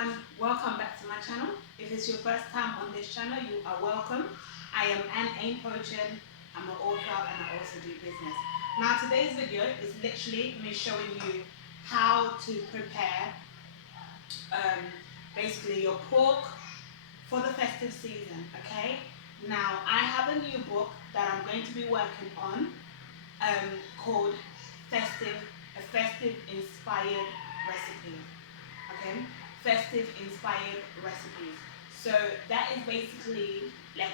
everyone, welcome back to my channel. If it's your first time on this channel, you are welcome. I am Anne Pochin. I'm an author and I also do business. Now today's video is literally me showing you how to prepare basically your pork for the festive season, okay? Now I have a new book that I'm going to be working on called Festive, a festive inspired recipe. Okay, festive inspired recipes. So that is basically like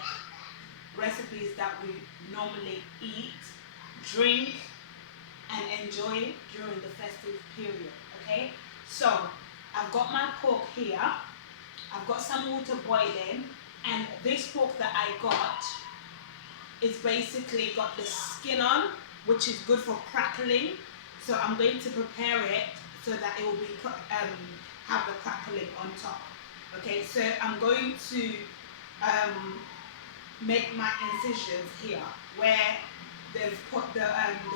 recipes that we normally eat, drink, and enjoy during the festive period. Okay, so I've got my pork here. I've got some water boiling, and this pork that I got is basically got the skin on, which is good for crackling. So I'm going to prepare it so that it will be have the crackling on top. Okay, so I'm going to make my incisions here where they've put the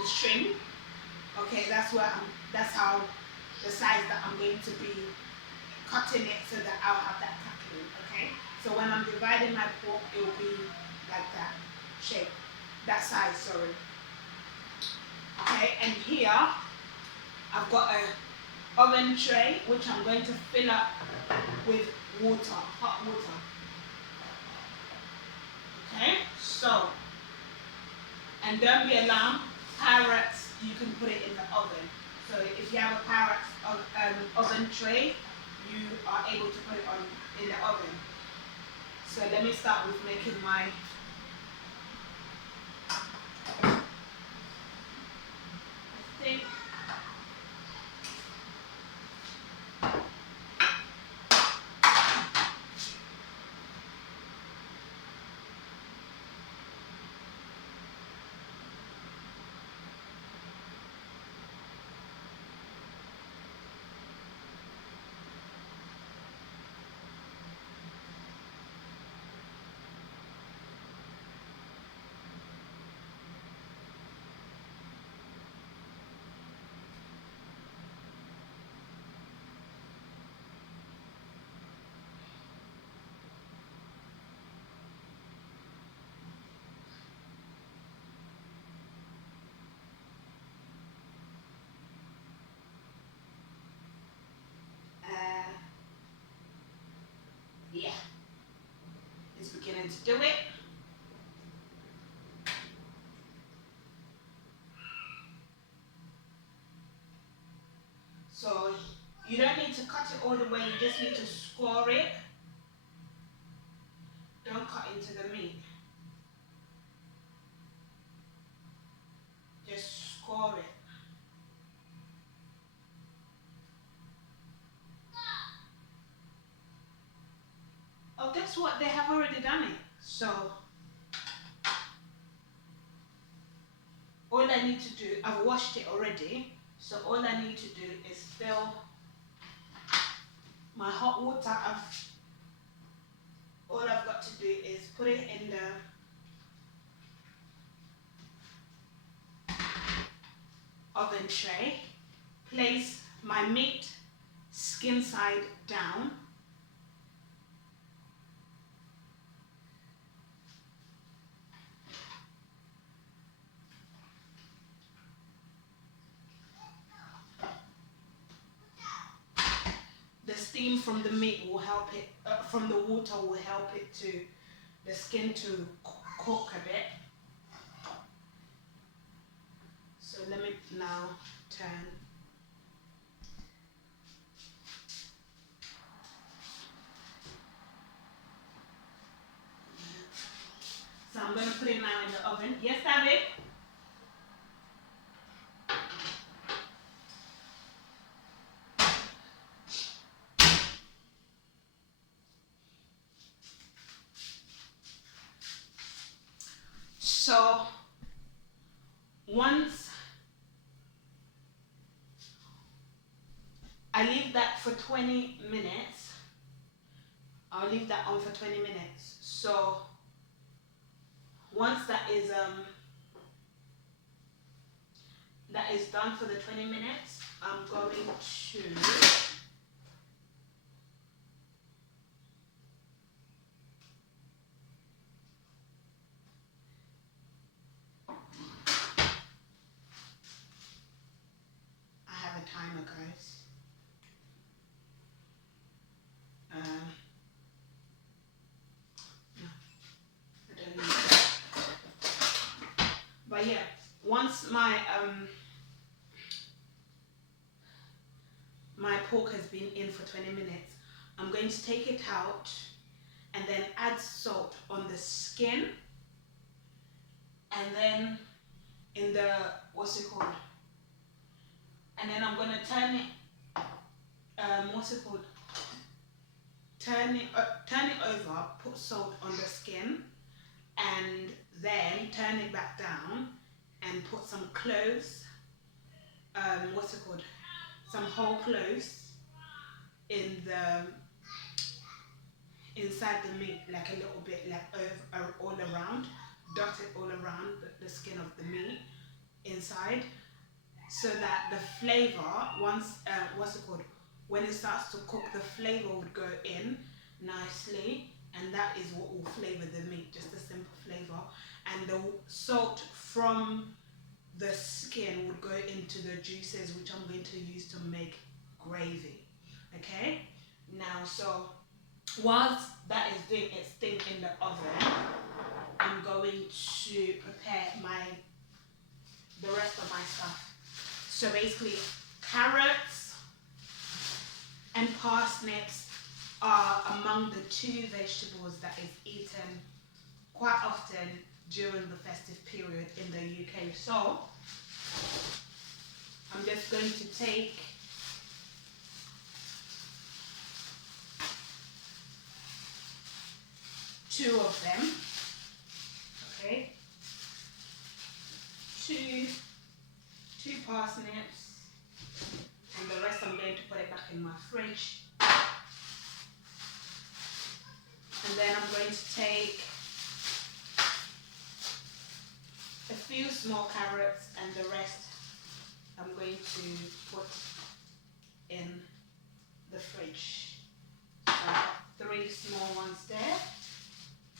string. Okay, that's how the size that I'm going to be cutting it so that I'll have that crackling. Okay, so when I'm dividing my pork, it will be like that shape, that size. Sorry. Okay, and here I've got a oven tray which I'm going to fill up with water, hot water. Okay, so, and don't be alarmed, Pyrex, you can put it in the oven. So if you have a Pyrex oven tray, you are able to put it on in the oven. So let me start with making my thing. Yeah, it's beginning to do it. So you don't need to cut it all the way, you just need to score it. Don't cut into the meat. Just score it. Oh, guess what? They have already done it. So all I need to do, I've washed it already. So all I need to do is fill my hot water. All I've got to do is put it in the oven tray, place my meat skin side down, the steam from the meat will help it, from the water will help it to, the skin to cook a bit. So let me now turn. So I'm going to put it now in the oven. Yes, David? So once I leave that for 20 minutes, I'll leave that on for 20 minutes. So once that is done for the 20 minutes, I'm going to my pork has been in for 20 minutes, I'm going to take it out and then add salt on the skin, and then in the, what's it called? And then I'm gonna turn it, what's it called? Turn it over, put salt on the skin, and then turn it back down and put some cloves, what's it called? Some whole cloves in the inside the meat, like a little bit, like all around, dot it all around the skin of the meat inside, so that the flavor, once what's it called, when it starts to cook, the flavor would go in nicely, and that is what will flavor the meat, just a simple flavor. And the salt from the skin would go into the juices, which I'm going to use to make gravy. Okay, now, so whilst that is doing its thing in the oven, I'm going to prepare the rest of my stuff. So basically, carrots and parsnips are among the two vegetables that is eaten quite often during the festive period in the UK. So I'm just going to take two of them, okay, two parsnips, and the rest I'm going to put it back in my fridge. And then I'm going to take a few small carrots, and the rest I'm going to put in the fridge. So I have 3 small ones there.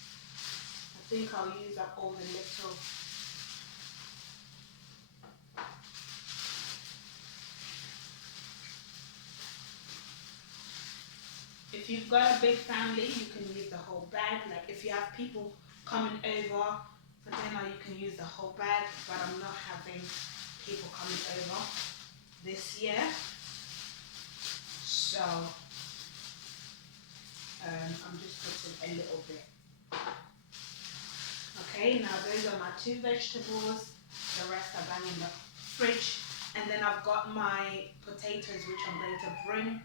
I think I'll use up all the little. If you've got a big family, you can use the whole bag. Like if you have people coming over for dinner, you can use the whole bag, but I'm not having people coming over this year. So I'm just putting a little bit. Okay, now those are my 2 vegetables. The rest are bang in the fridge. And then I've got my potatoes, which I'm going to bring,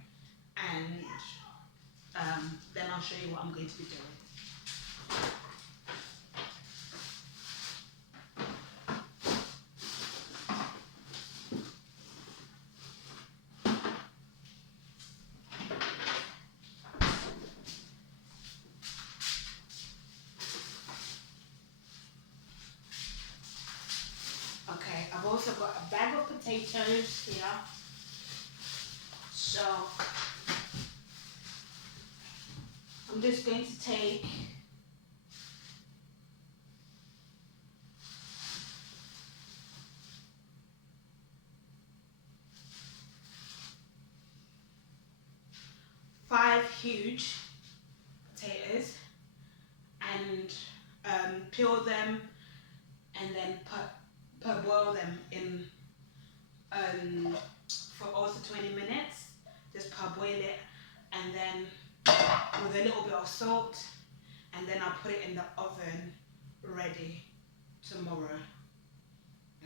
and then I'll show you what I'm going to be doing. Okay, I've also got a bag of potatoes here. So I'm just going to take five huge potatoes and peel them, and then boil them in for also 20 minutes. Just parboil it, and then with a little bit of salt, and then I'll put it in the oven ready tomorrow.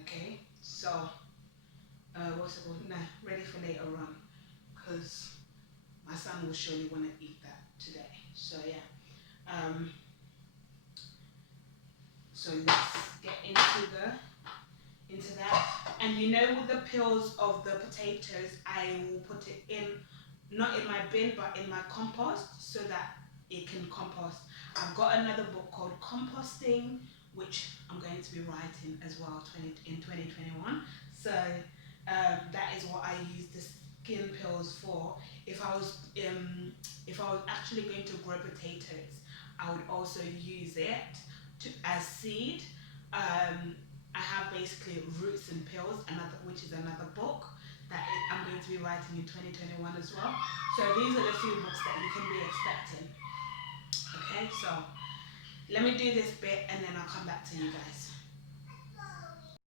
Okay, so what's it called? Nah, ready for later on, because my son will surely want to eat that today. So yeah, so let's get into that. And you know, with the peels of the potatoes, I will put it in, not in my bin, but in my compost, so that it can compost. I've got another book called Composting, which I'm going to be writing as well in 2021. So that is what I use the skin peels for. If I was actually going to grow potatoes, I would also use it as seed. I have basically Roots and Peels, which is another book that I'm going to be writing in 2021 as well. So these are the few books that you can be expecting. Okay, so let me do this bit and then I'll come back to you guys.